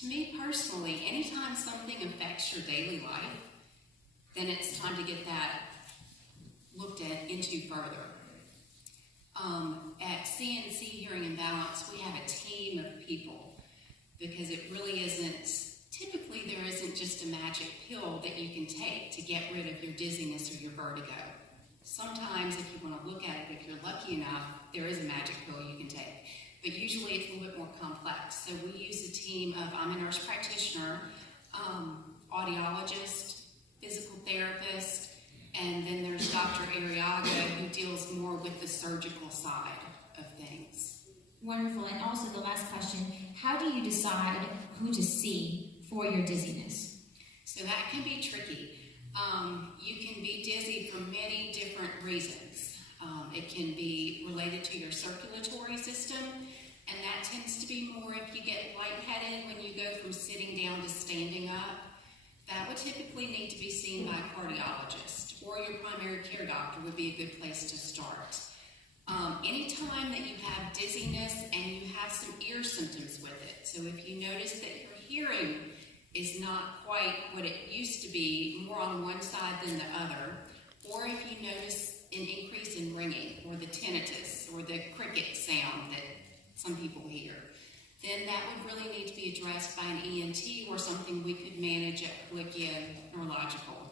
To me personally, anytime something affects your daily life, then it's time to get that looked into further. At CNC Hearing and Balance, we have a team of people because it really isn't, typically there isn't just a magic pill that you can take to get rid of your dizziness or your vertigo. Sometimes if you want to look at it, if you're lucky enough, there is a magic pill you can take. But usually it's a little bit more complex. So we use a team of, I'm a nurse practitioner, audiologist, physical therapist, and then there's Dr. Arriaga, who deals more with the surgical side of things. Wonderful. And also the last question, how do you decide who to see for your dizziness? So that can be tricky. You can be dizzy for many different reasons. It can be related to your circulatory system, and that tends to be more if you get lightheaded when you go from sitting down to standing up. That would typically need to be seen by a cardiologist, or your primary care doctor would be a good place to start. Anytime that you have dizziness and you have some ear symptoms with it, so if you notice that your hearing is not quite what it used to be, more on one side than the other, or if you notice an increase in ringing, or the tinnitus, or the cricket sound that some people hear, then that would really need to be addressed by an ENT or something we could manage at Collicia Neurological.